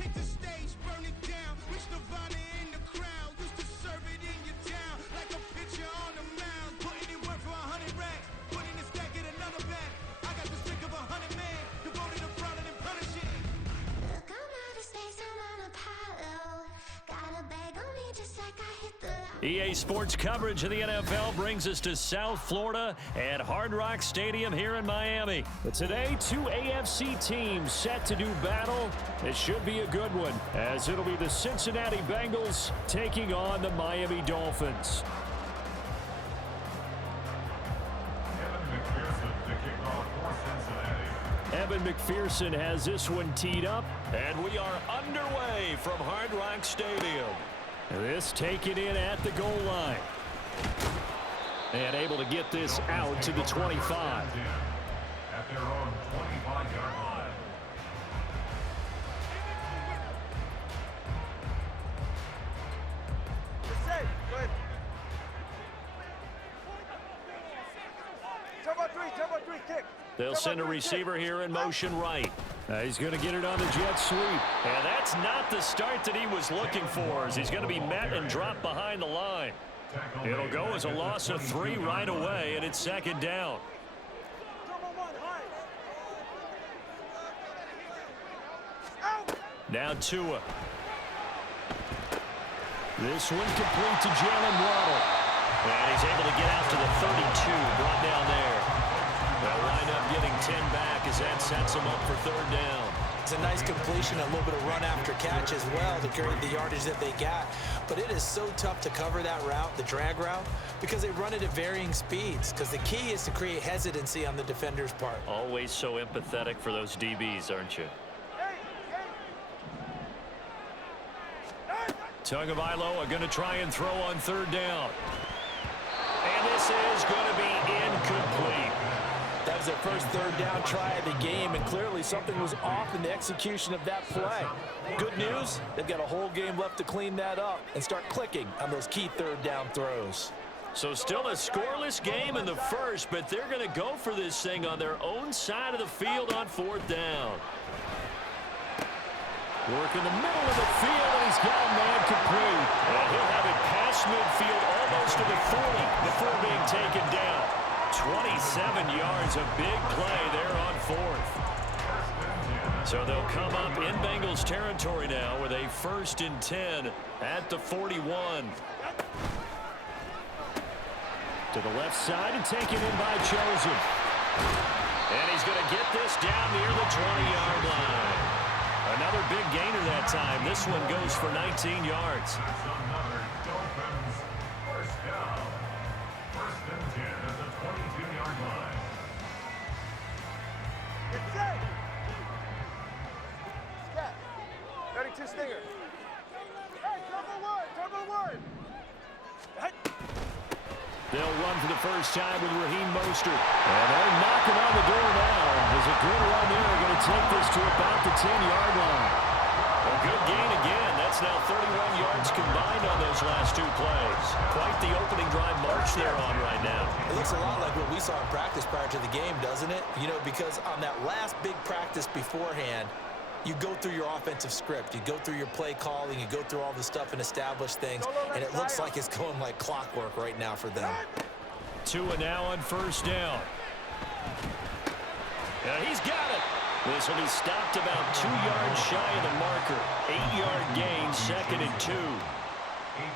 Hit the stage, burn it down. Wish Nirvana in the crowd. Used to serve it in your town like a pitcher on the mound. Putting in work for 100 racks. Put in the stack, get another bag. I got the stick of 100 men. Devoted to front and punishing. Look, I'm out of space, I'm on Apollo. Got a bag on me just like I hit the EA Sports coverage of the NFL brings us to South Florida at Hard Rock Stadium here in Miami. But today, two AFC teams set to do battle. It should be a good one, as it'll be the Cincinnati Bengals taking on the Miami Dolphins. Evan McPherson has this one teed up, and we are underway from Hard Rock Stadium. This taken in at the goal line. And able to get this out to the 25. At their own 25-yard line. Go ahead. Turbo three, kick. They'll send a receiver here in motion right. He's going to get it on the jet sweep. And that's not the start that he was looking for, as he's going to be met and dropped behind the line. It'll go as a loss of 3 right away, and it's second down. Now Tua. This one complete to Jalen Waddle. And he's able to get out to the 32, brought down there. They'll wind up getting 10 back as that sets them up for third down. It's a nice completion, a little bit of run after catch as well to carry the yardage that they got. But it is so tough to cover that route, the drag route, because they run it at varying speeds. Because the key is to create hesitancy on the defender's part. Always so empathetic for those DBs, aren't you? Tagovailoa are going to try and throw on third down. And this is going to be incomplete. That was their first third down try of the game, and clearly something was off in the execution of that play. Good news, they've got a whole game left to clean that up and start clicking on those key third down throws. So still a scoreless game in the first, but they're going to go for this thing on their own side of the field on fourth down. Work in the middle of the field, and he's got a man complete. And he'll have it past midfield almost to the 40 before being taken down. 27 yards, a big play there on fourth. So they'll come up in Bengals territory now with a 1st and 10 at the 41. To the left side and taken in by Joseph. And he's going to get this down near the 20-yard line. Another big gainer that time. This one goes for 19 yards. That's another Dolphins first down. 1st and 10 at the 22-yard line. Get set. Scat. 32 Stinger. Hey, turbo one. They'll run for the first time with Raheem Mostert. And they're knocking on the door now. There's a good run there. Going to take this to about the 10-yard line. A good gain again. That's now 31 yards combined on those last 2 plays. Quite the opening drive march they're on right now. It looks a lot like what we saw in practice prior to the game, doesn't it? You know, because on that last big practice beforehand, you go through your offensive script. You go through your play calling. You go through all the stuff and establish things. And it looks like it's going like clockwork right now for them. Tua now on first down. He's got it. This will be stopped about 2 yards shy of the marker. 8-yard gain, 2nd and 2.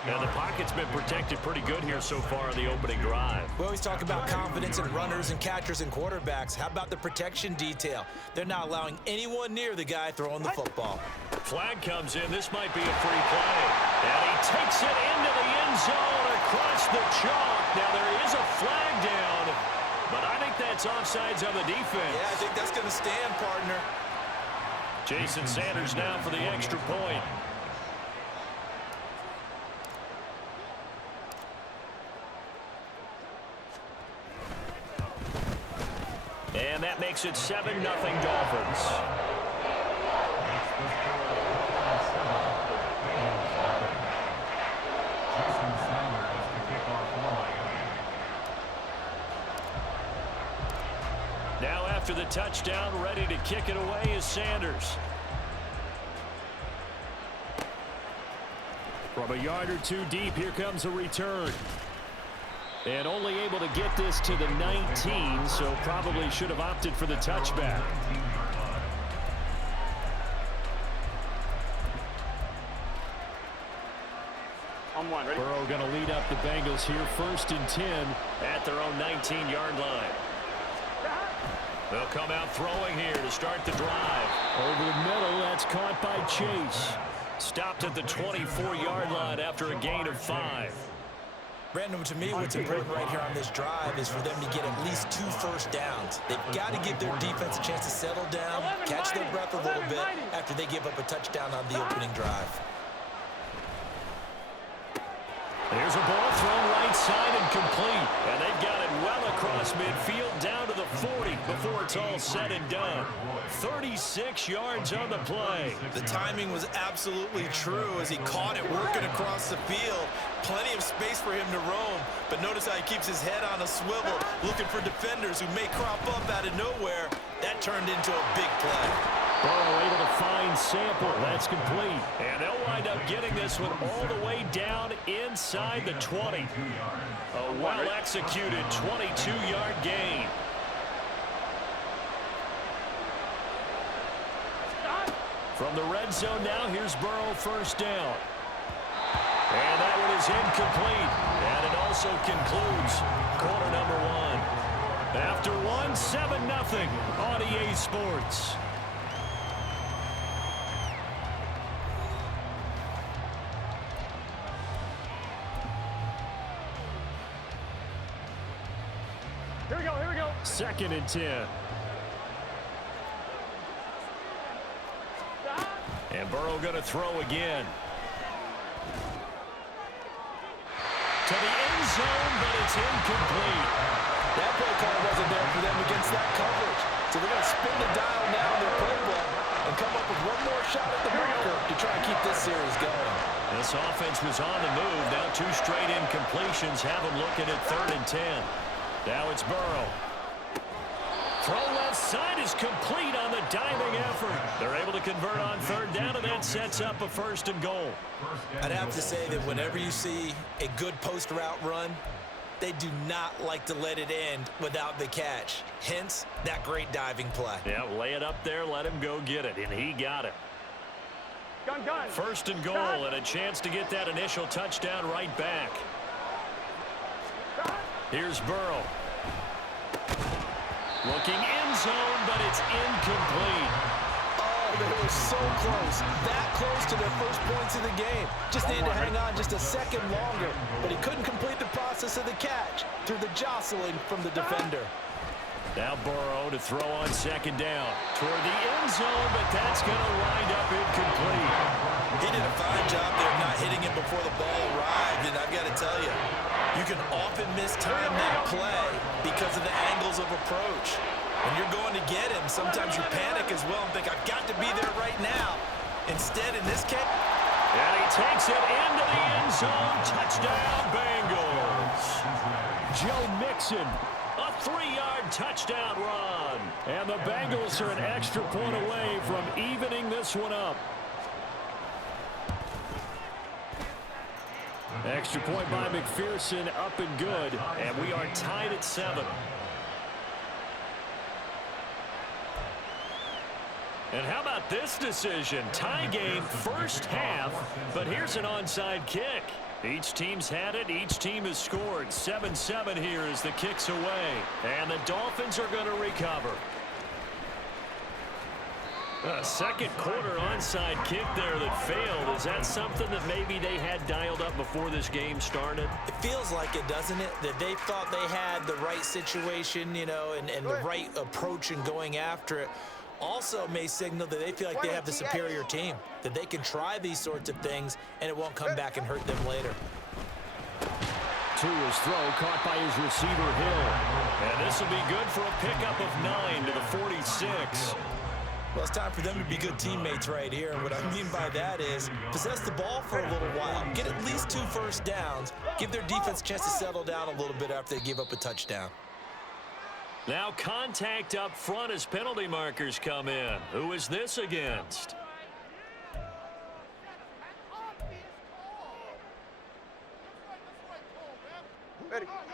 Now the pocket's been protected pretty good here so far in the opening drive. We always talk about confidence in runners and catchers and quarterbacks. How about the protection detail? They're not allowing anyone near the guy throwing the football. Flag comes in. This might be a free play. And he takes it into the end zone across the chalk. Now there is a flag down, but I think that's offsides on the defense. Yeah, I think that's going to stand, partner. Jason Sanders now for the extra point. And that makes it 7-0 Dolphins. Now after the touchdown, ready to kick it away is Sanders. From a yard or two deep, here comes a return. And only able to get this to the 19, so probably should have opted for the touchback. On one, ready? Burrow going to lead up the Bengals here, 1st and 10 at their own 19-yard line. They'll come out throwing here to start the drive. Over the middle, that's caught by Chase. Stopped at the 24-yard line after a gain of 5. Brandon, to me, what's important right here on this drive is for them to get at least 2 first downs. They've got to give their defense a chance to settle down, catch their breath a little bit after they give up a touchdown on the opening drive. Here's a ball thrown right side and complete. And they've got it well across midfield down to the 40 before it's all said and done. 36 yards on the play. The timing was absolutely true as he caught it working across the field. Plenty of space for him to roam, but notice how he keeps his head on a swivel, looking for defenders who may crop up out of nowhere. That turned into a big play. Burrow able to find Sample. That's complete. And they'll wind up getting this one all the way down inside the 20. A well-executed 22-yard gain. From the red zone now, here's Burrow, 1st down. And that one is incomplete. And it also concludes quarter number 1. After one, 7-0 on EA Sports. Here we go, here we go. 2nd and 10. And Burrow going to throw again. To the end zone, but it's incomplete. That play call wasn't there for them against that coverage. So they're going to spin the dial now in their playbook and come up with one more shot at the marker to try and keep this series going. This offense was on the move. Now 2 straight incompletions have them looking at 3rd and 10. Now it's Burrow. Throw left side is complete on the diving effort. They're able to convert on 3rd down, and that sets up a 1st and goal. I'd have to say that whenever you see a good post route run, they do not like to let it end without the catch. Hence, that great diving play. Yeah, lay it up there, let him go get it, and he got it. Gun. 1st and goal, and a chance to get that initial touchdown right back. Here's Burrow. Looking end zone, but it's incomplete. Oh, they were so close. That close to their first points of the game. Just needed to hang on just a second longer, but he couldn't complete the process of the catch through the jostling from the defender. Now Burrow to throw on 2nd down. Toward the end zone, but that's going to wind up incomplete. He did a fine job there of not hitting him before the ball arrived, and I've got to tell you, you can often mistime that play because of the angles of approach. When you're going to get him, sometimes you panic as well and think, I've got to be there right now. Instead, in this case... And he takes it into the end zone. Touchdown, Bengals. Joe Mixon, a 3-yard touchdown run. And the Bengals are an extra point away from evening this one up. Extra point by McPherson, up and good, and we are tied at 7. And how about this decision? Tie game, 1st half, but here's an onside kick. Each team's had it. Each team has scored. 7-7 here as the kick's away, and the Dolphins are going to recover. A 2nd quarter onside kick there that failed. Is that something that maybe they had dialed up before this game started? It feels like it, doesn't it? That they thought they had the right situation, you know, and the right approach in going after it. Also may signal that they feel like they have the superior team, that they can try these sorts of things and it won't come back and hurt them later. To his throw, caught by his receiver Hill. And this will be good for a pickup of 9 to the 46. Well, it's time for them to be good teammates right here. And what I mean by that is possess the ball for a little while, get at least 2 first downs, give their defense a chance to settle down a little bit after they give up a touchdown. Now contact up front as penalty markers come in. Who is this against?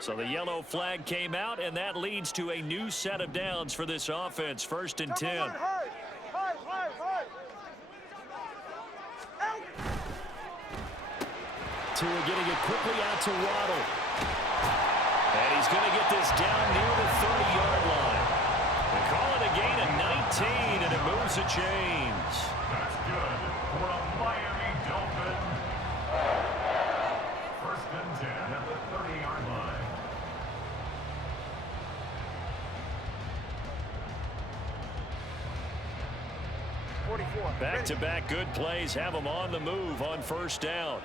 So the yellow flag came out, and that leads to a new set of downs for this offense. 1st and 10. Tua getting it quickly out to Waddle. And he's going to get this down near the 30-yard line. They call it a gain of 19, and it moves the chains. That's good for a Miami Dolphin. 1st and 10 at the 30-yard line. Back-to-back good plays have them on the move on 1st down.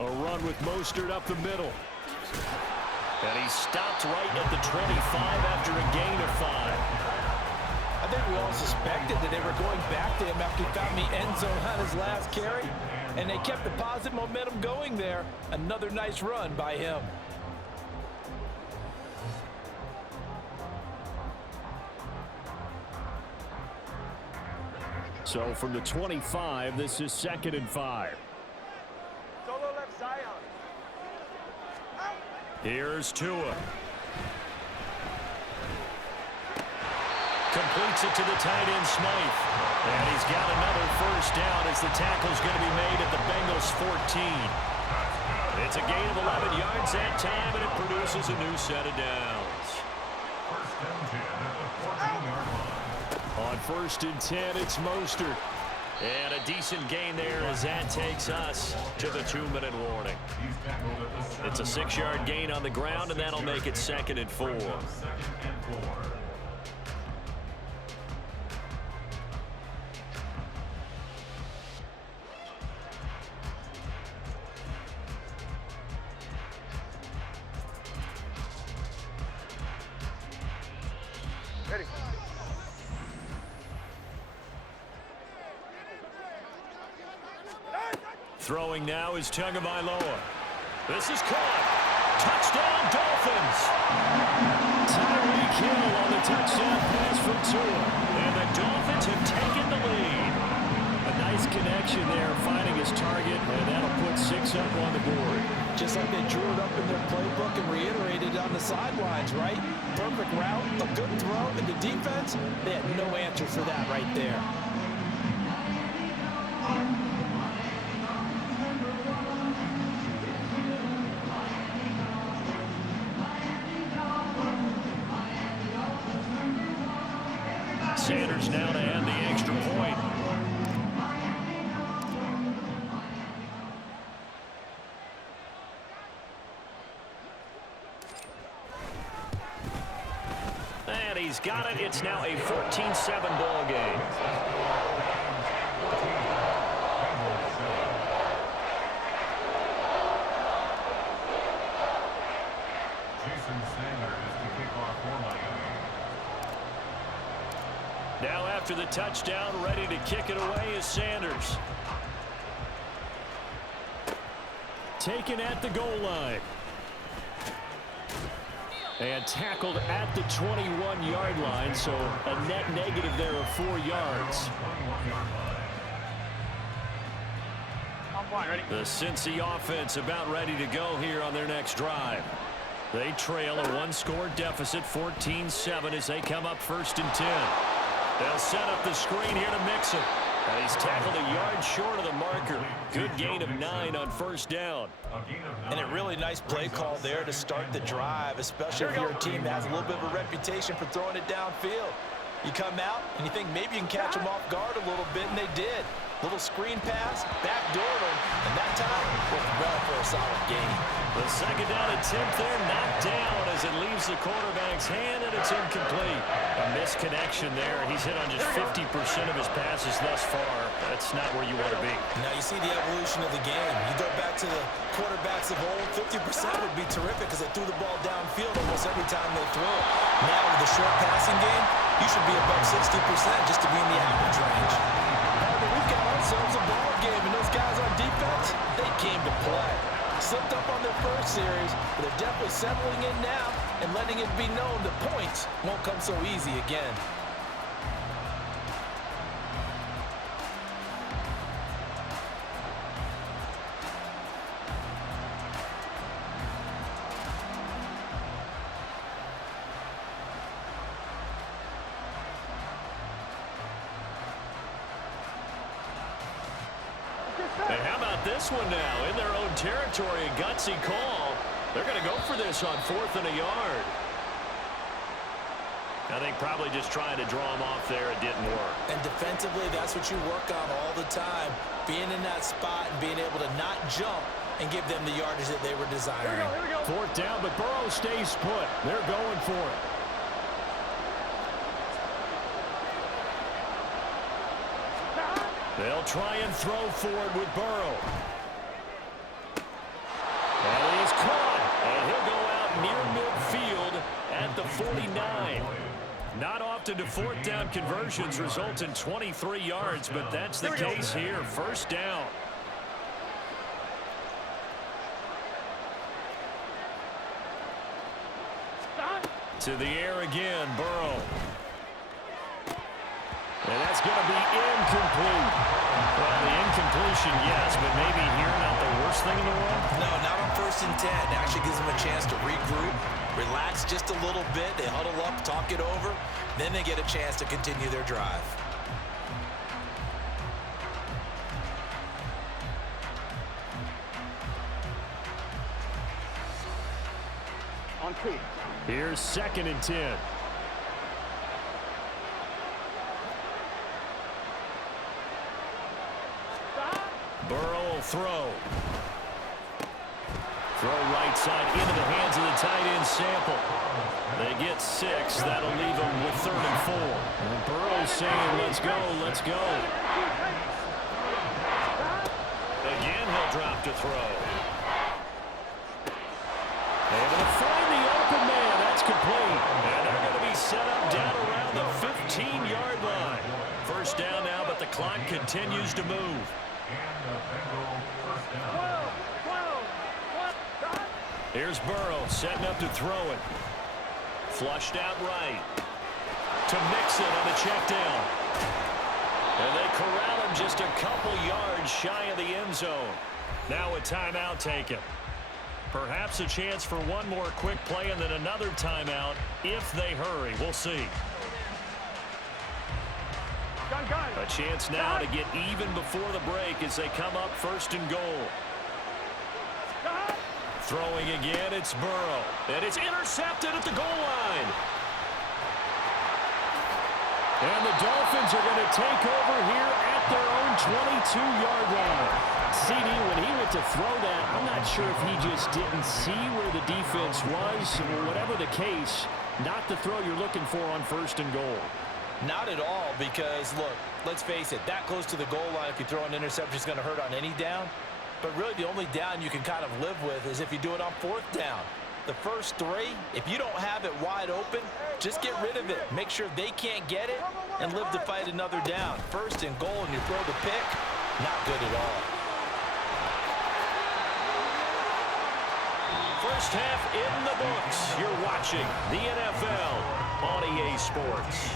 A run with Mostert up the middle. And he stopped right at the 25 after a gain of 5. I think we all suspected that they were going back to him after he found the end zone on his last carry, and they kept the positive momentum going there. Another nice run by him. So from the 25, this is 2nd and 5. Solo left Zion. Here's Tua. Completes it to the tight end, Smythe. And he's got another 1st down as the tackle's going to be made at the Bengals 14. It's a gain of 11 yards that time, and it produces a new set of downs. 1st and 10 at the 14-yard line. On 1st and 10, it's Mostert. And a decent gain there as that takes us to the 2-minute warning. He's tackled at the It's a 6-yard gain on the ground, and that'll make it 2nd and 4. 2nd and 4. Ready. Throwing now is Tagovailoa. This is caught. Touchdown, Dolphins. Tyreek Hill on the touchdown pass from Tua. And the Dolphins have taken the lead. A nice connection there, finding his target, and that'll put 6 up on the board. Just like they drew it up in their playbook and reiterated on the sidelines, right? Perfect route, a good throw, and the defense, they had no answer for that right there. Sanders now to add the extra point. And he's got it. It's now a 14-7 ball game. Now after the touchdown, ready to kick it away is Sanders. Taken at the goal line. And tackled at the 21-yard line, so a net negative there of 4 yards. The Cincy offense about ready to go here on their next drive. They trail a 1-score deficit, 14-7, as they come up 1st and 10. They'll set up the screen here to mix him. And he's tackled a yard short of the marker. Good gain of 9 on 1st down. And a really nice play call there to start the drive, especially if you're a team that has a little bit of a reputation for throwing it downfield. You come out and you think maybe you can catch them off guard a little bit, and they did. Little screen pass, backdoored them, and that time worked well for a solid gain. The 2nd down attempt there knocked down as it leaves the quarterback's hand, and it's incomplete. A misconnection there. He's hit on just 50% of his passes thus far. That's not where you want to be. Now you see the evolution of the game. You go back to the quarterbacks of old, 50% would be terrific because they threw the ball downfield almost every time they threw it. Now with the short passing game, you should be above 60% just to be in the average range. We've got ourselves a ball game, and those guys on defense, they came to play. Slipped up on their first series, but they're definitely settling in now and letting it be known the points won't come so easy again. And how about this one now? In their own territory, a gutsy call. They're going to go for this on 4th and a yard. I think probably just trying to draw him off there. It didn't work. And defensively, that's what you work on all the time. Being in that spot and being able to not jump and give them the yardage that they were desiring. 4th down, but Burrow stays put. They're going for it. They'll try and throw forward with Burrow. And he is caught. And he'll go out near midfield at the 49. Not often do 4th down conversions result in 23 yards, but that's the case here. 1st down. To the air again, Burrow. And that's going to be incomplete. Well, the incompletion, yes, but maybe here not the worst thing in the world? No, not on 1st and 10. It actually gives them a chance to regroup, relax just a little bit. They huddle up, talk it over. Then they get a chance to continue their drive. On 2. Here's 2nd and 10. Burrow will throw. Throw right side into the hands of the tight end Sample. They get 6. That'll leave them with 3rd and 4. And Burrow's saying, let's go, let's go. Again, he'll drop to throw. Able to find the open man. That's complete. And they're going to be set up down around the 15-yard line. 1st down now, but the clock continues to move. Here's Burrow setting up to throw it. Flushed out right. To Mixon on the check down. And they corral him just a couple yards shy of the end zone. Now a timeout taken. Perhaps a chance for one more quick play and then another timeout if they hurry. We'll see. A chance now to get even before the break as they come up 1st and goal. Throwing again, it's Burrow. And it's intercepted at the goal line. And the Dolphins are going to take over here at their own 22-yard line. CD, when he went to throw that, I'm not sure if he just didn't see where the defense was. Whatever the case, not the throw you're looking for on 1st and goal. Not at all, because, look, let's face it, that close to the goal line, if you throw an interception, is going to hurt on any down. But really, the only down you can kind of live with is if you do it on 4th down. The first 3, if you don't have it wide open, just get rid of it. Make sure they can't get it and live to fight another down. 1st and goal, and you throw the pick, not good at all. First half in the books. You're watching the NFL on EA Sports.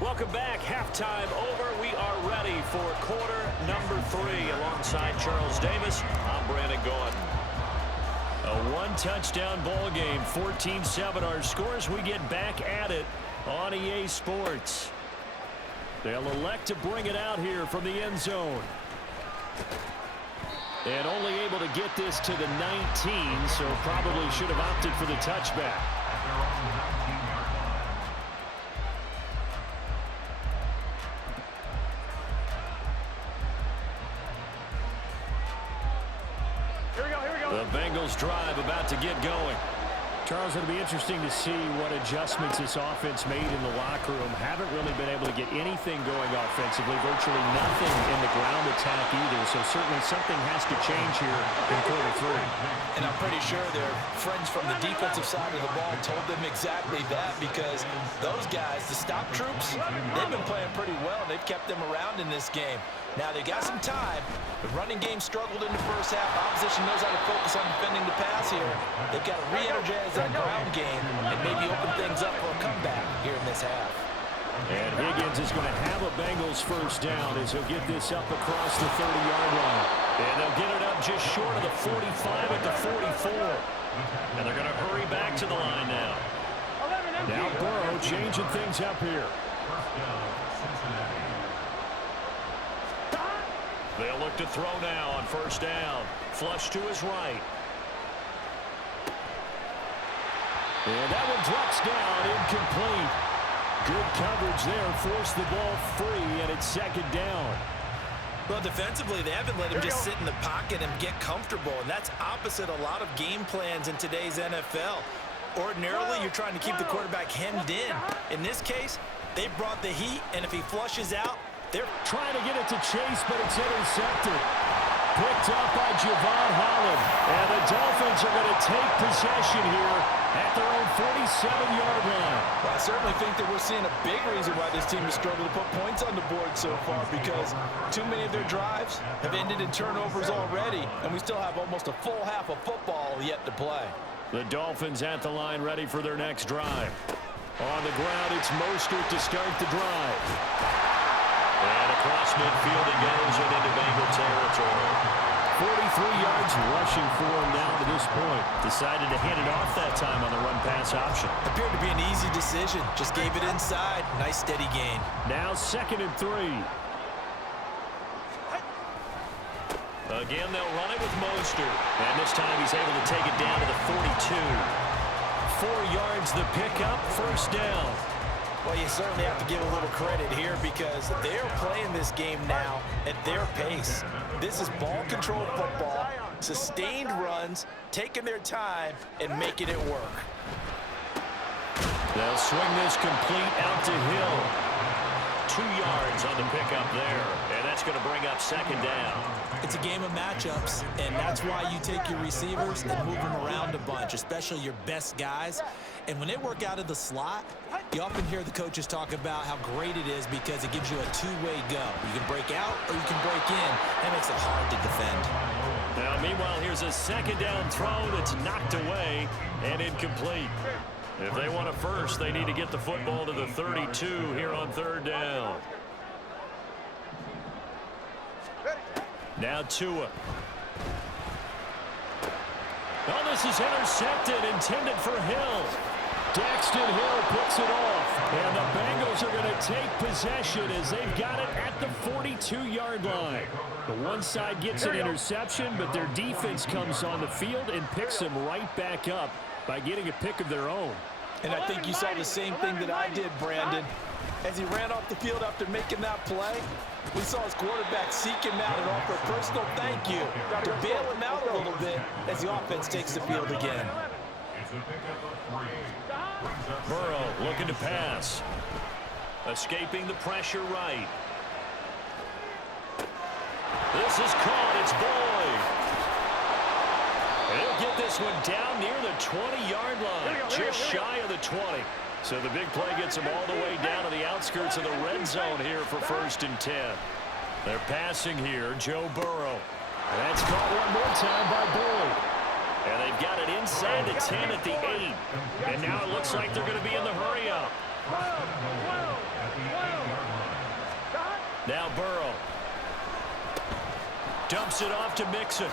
Welcome back. Halftime over. We are ready for quarter number 3. Alongside Charles Davis, I'm Brandon Gordon. A one-touchdown ball game, 14-7 our scores. We get back at it on EA Sports. They'll elect to bring it out here from the end zone. And only able to get this to the 19, so probably should have opted for the touchback. The Bengals drive about to get going. Charles, it'll be interesting to see what adjustments this offense made in the locker room. Haven't really been able to get anything going offensively, virtually nothing in the ground attack either. So certainly something has to change here in quarter three. And I'm pretty sure their friends from the defensive side of the ball told them exactly that, because those guys, the stop troops, they've been playing pretty well. They've kept them around in this game. Now they got some time. The running game struggled in the first half. Opposition knows how to focus on defending the pass here. They've got to re-energize that ground game and maybe open things up for a comeback here in this half. And Higgins is going to have a Bengals first down as he'll get this up across the 30-yard line. And they'll get it up just short of the 45 at the 44. And they're going to hurry back to the line now. Now Burrow changing things up here. They'll look to throw now on first down. Flush to his right. And that one drops down, incomplete. Good coverage there, forced the ball free, and it's second down. Well, defensively, they haven't let him just sit in the pocket and get comfortable, and that's opposite a lot of game plans in today's NFL. Ordinarily, you're trying to keep the quarterback hemmed in. In this case, they brought the heat, and if he flushes out, they're trying to get it to Chase, but it's intercepted. Picked up by Javon Holland. And the Dolphins are going to take possession here at their own 47-yard line. Well, I certainly think that we're seeing a big reason why this team has struggled to put points on the board so far, because too many of their drives have ended in turnovers already, and we still have almost a full half of football yet to play. The Dolphins at the line ready for their next drive. On the ground, it's Mostert to start the drive. And across midfield he goes and into Bengal territory. 43 yards rushing for him now to this point. Decided to hand it off that time on the run-pass option. Appeared to be an easy decision. Just gave it inside. Nice steady gain. Now 2nd and 3. Again, they'll run it with Mostert. And this time he's able to take it down to the 42. 4 yards the pickup, first down. Well, you certainly have to give a little credit here, because they're playing this game now at their pace. This is ball-controlled football, sustained runs, taking their time, and making it work. They'll swing this complete out to Hill. 2 yards on the pickup there, and that's going to bring up second down. It's a game of matchups, and that's why you take your receivers and move them around a bunch, especially your best guys. And when they work out of the slot, you often hear the coaches talk about how great it is because it gives you a two-way go. You can break out or you can break in. That makes it hard to defend. Now, meanwhile, here's a second down throw that's knocked away and incomplete. If they want a first, they need to get the football to the 32 here on third down. Now Tua. Oh, this is intercepted, intended for Hill. Daxton Hill picks it off, and the Bengals are going to take possession as they've got it at the 42-yard line. The one side gets an interception, but their defense comes on the field and picks them right back up by getting a pick of their own. And I think you saw the same thing that I did, Brandon. As he ran off the field after making that play, we saw his quarterback seek him out and offer a personal thank you to bail him out a little bit as the offense takes the field again. Burrow looking to pass. Escaping the pressure right. This is caught. It's Boyd. He'll get this one down near the 20-yard line. Just shy of the 20. So the big play gets them all the way down to the outskirts of the red zone here for 1st and 10. They're passing here, Joe Burrow. That's caught one more time by Boyd. And they've got it inside the 10 at the 8. And now it looks like they're going to be in the hurry-up. Now Burrow. Dumps it off to Mixon.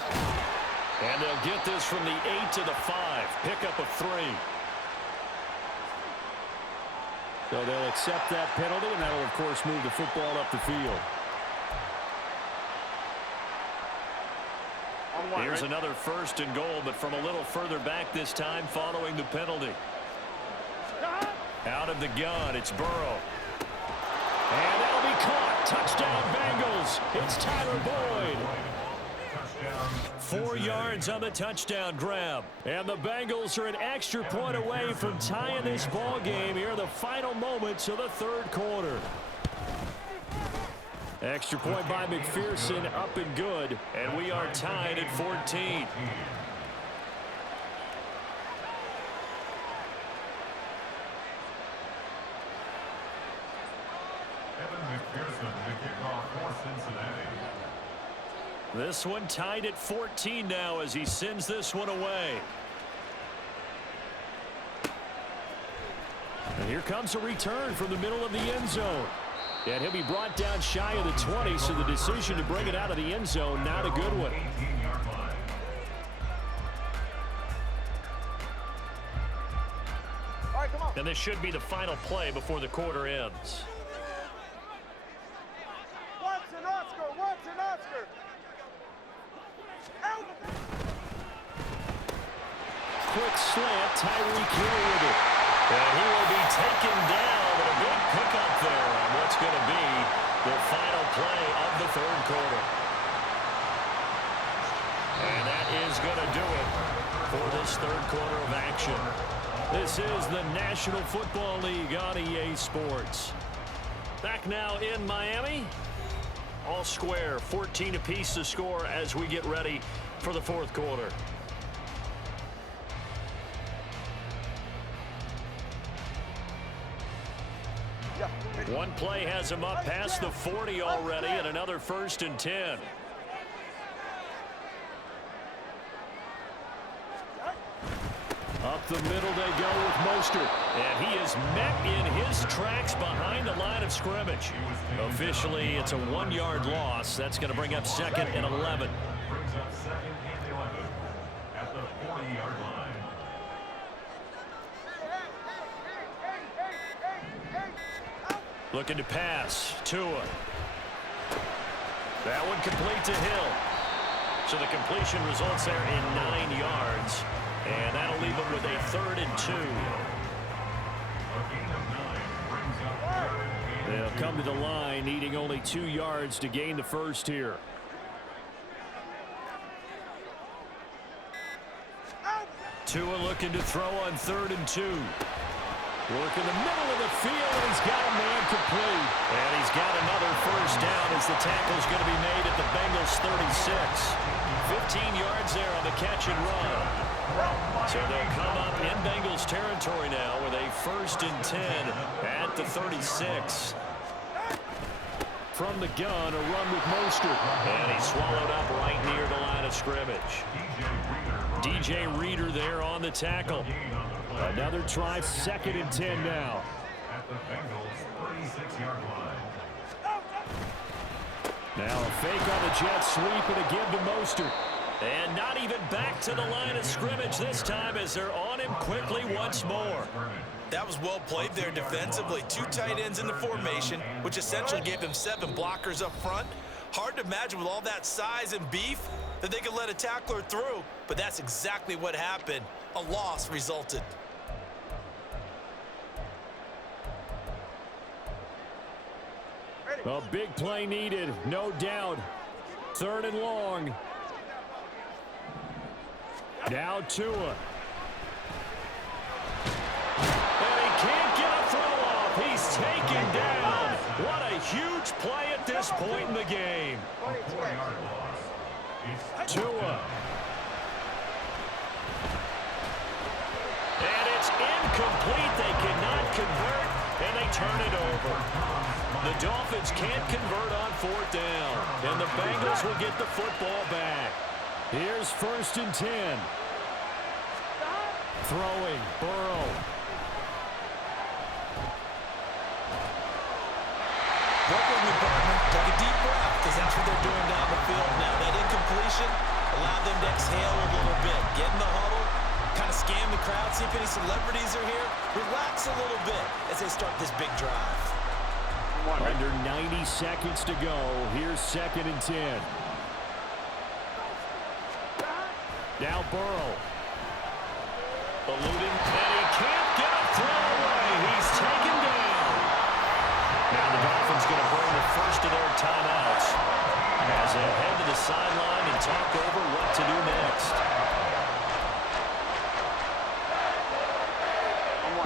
And they'll get this from the 8 to the 5. Pickup of 3. So they'll accept that penalty, and that'll, of course, move the football up the field. Here's another 1st and goal, but from a little further back this time following the penalty. Out of the gun, it's Burrow. And that'll be caught. Touchdown, Bengals. It's Tyler Boyd. 4 yards on the touchdown grab. And the Bengals are an extra point away from tying this ball game here in the final moments of the third quarter. Extra point by McPherson, up and good. And we are tied at 14. This one tied at 14 now as he sends this one away. And here comes a return from the middle of the end zone. And he'll be brought down shy of the 20, so the decision to bring it out of the end zone, not a good one. All right, come on. And this should be the final play before the quarter ends. Watson, Oscar, Watson, Oscar. Out. Quick slant, Tyreek Hill with it. And he will be taken down, but a big pickup there on what's going to be the final play of the third quarter. And that is going to do it for this third quarter of action. This is the National Football League on EA Sports. Back now in Miami. All square, 14 apiece to score as we get ready for the fourth quarter. One play has him up past the 40 already, and another 1st and 10. Up the middle they go with Mostert. And he is met in his tracks behind the line of scrimmage. Officially, it's a 1-yard loss. That's going to bring up 2nd and 11. Brings up 2nd and 11 at the 40-yard line. Looking to pass. Tua. That one complete to Hill. So the completion results there in 9 yards. And that'll leave him with a 3rd and 2. They'll come to the line, needing only 2 yards to gain the first here. Tua looking to throw on 3rd and 2. Work in the middle of the field, and he's got a man complete. And he's got another 1st down as the tackle's going to be made at the Bengals 36. 15 yards there on the catch and run. So they'll come up in Bengals territory now with a 1st and 10 at the 36. From the gun, a run with Mostert. And he's swallowed up right near the line of scrimmage. DJ Reader there on the tackle. Another try, 2nd and 10 now. At the Bengals 36-yard line. Now a fake on the jet sweep and a give to Mostert. And not even back to the line of scrimmage this time as they're on him quickly once more. That was well played there defensively. 2 tight ends in the formation, which essentially gave them 7 blockers up front. Hard to imagine with all that size and beef that they could let a tackler through, but that's exactly what happened. A loss resulted. A big play needed, no doubt. 3rd and long. Now Tua. And he can't get a throw off. He's taken down. What a huge play at this point in the game. Tua. And it's incomplete. They cannot convert, and they turn it over. The Dolphins can't convert on 4th down, and the Bengals will get the football back. Here's 1st and 10. Throwing, Burrow. Brooklyn department took a deep breath because that's what they're doing down the field now. That incompletion allowed them to exhale a little bit. Get in the huddle, kind of scan the crowd, see if any celebrities are here. Relax a little bit as they start this big drive. Under 90 seconds to go. Here's 2nd and 10. Now Burrow. Eluding, and he can't get a throw away. He's taken down. Now the Dolphins going to burn the first of their timeouts. as they head to the sideline and talk over what to do next.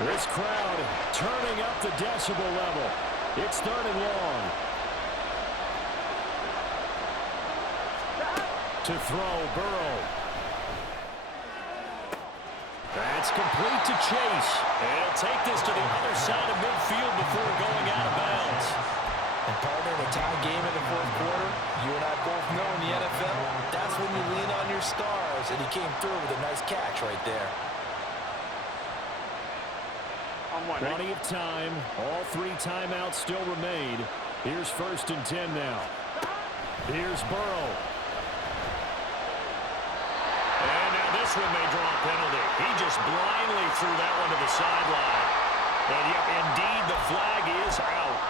This crowd turning up the decibel level. It's 3rd and long. To throw, Burrow. That's complete to Chase. And he'll take this to the other side of midfield before going out of bounds. And partner, in a tie game in the 4th quarter, you and I both know in the NFL, that's when you lean on your stars. And he came through with a nice catch right there. Plenty of time. All 3 timeouts still remain. Here's 1st and 10 now. Here's Burrow. And now this one may draw a penalty. He just blindly threw that one to the sideline. And yep, indeed, the flag is out.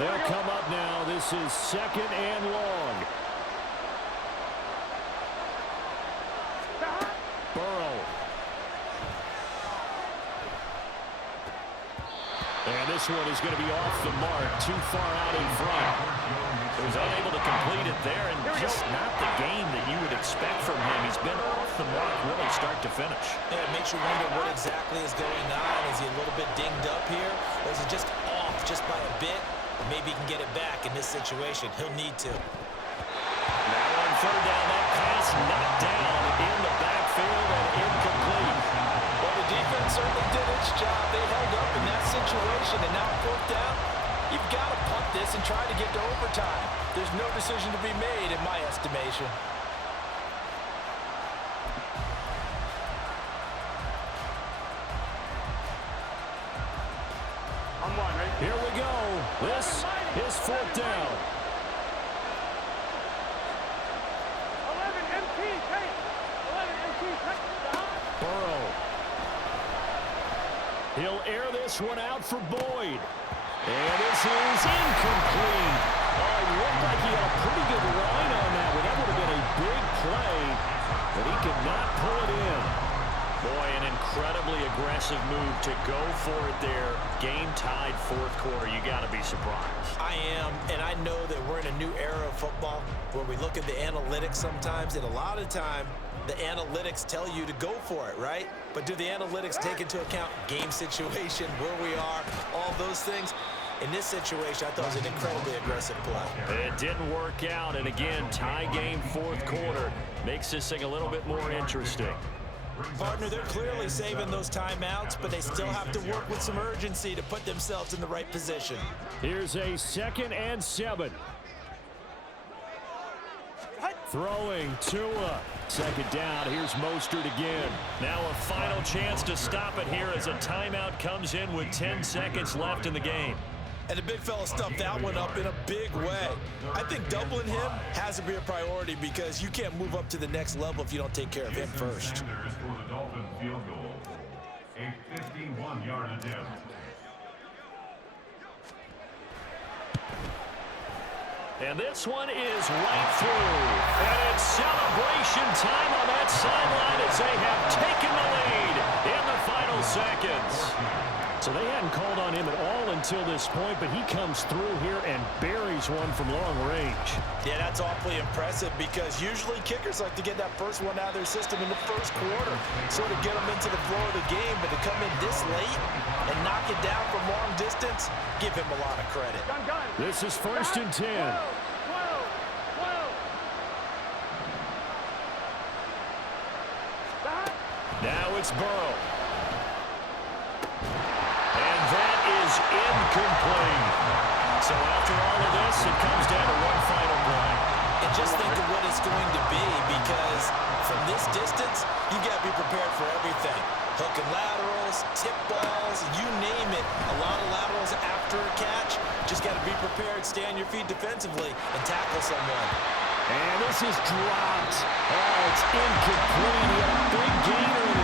They'll come up now. This is 2nd and long. Burrow. And this one is going to be off the mark, too far out in front. He was unable to complete it there, and just not the game that you would expect from him. He's been off the mark really start to finish. Yeah, it makes you wonder what exactly is going on. Is he a little bit dinged up here, or is it just off just by a bit? Maybe he can get it back in this situation. He'll need to. Now on 3rd down, that pass knocked down in the backfield and incomplete. Well, the defense certainly did its job. They held up in that situation, and now 4th down, you've got to punt this and try to get to overtime. There's no decision to be made in my estimation. Here we go. This is 4th down. 11 MT, take. 11 MT, take. Burrow. He'll air this one out for Boyd. And this is incomplete. Oh, it looked like he had a pretty good line on that one. That would have been a big play, but he could not pull it in. Boy, an incredibly aggressive move to go for it there. Game tied 4th quarter. You got to be surprised. I am, and I know that we're in a new era of football where we look at the analytics sometimes, and a lot of time the analytics tell you to go for it, right? But do the analytics take into account game situation, where we are, all those things? In this situation, I thought it was an incredibly aggressive play. It didn't work out, and again, tie game 4th quarter makes this thing a little bit more interesting. Partner, they're clearly saving those timeouts, but they still have to work with some urgency to put themselves in the right position. Here's a 2nd and 7. Throwing Tua. 2nd down. Here's Mostert again. Now a final chance to stop it here as a timeout comes in with 10 seconds left in the game. And the big fella stuffed that one up in a big way. I think doubling him has to be a priority because you can't move up to the next level if you don't take care of him first. Sanders for the Dolphins field goal. A 51-yard attempt. And this one is right through. And it's celebration time on that sideline as they have taken the lead in the final seconds. So they hadn't called on him at all until this point, but he comes through here and buries one from long range. Yeah, that's awfully impressive because usually kickers like to get that first one out of their system in the 1st quarter, sort of get them into the flow of the game, but to come in this late and knock it down from long distance, give him a lot of credit. This is 1st and 10. 12. Now it's Burrow. And that is incomplete. So after all of this, it comes down to one final play. And just think of what it's going to be because from this distance, you got to be prepared for everything. Hook and laterals, tip balls, you name it. A lot of laterals after a catch. Just got to be prepared, stay on your feet defensively, and tackle someone. And this is dropped. Oh, it's incomplete. He had a big gainer in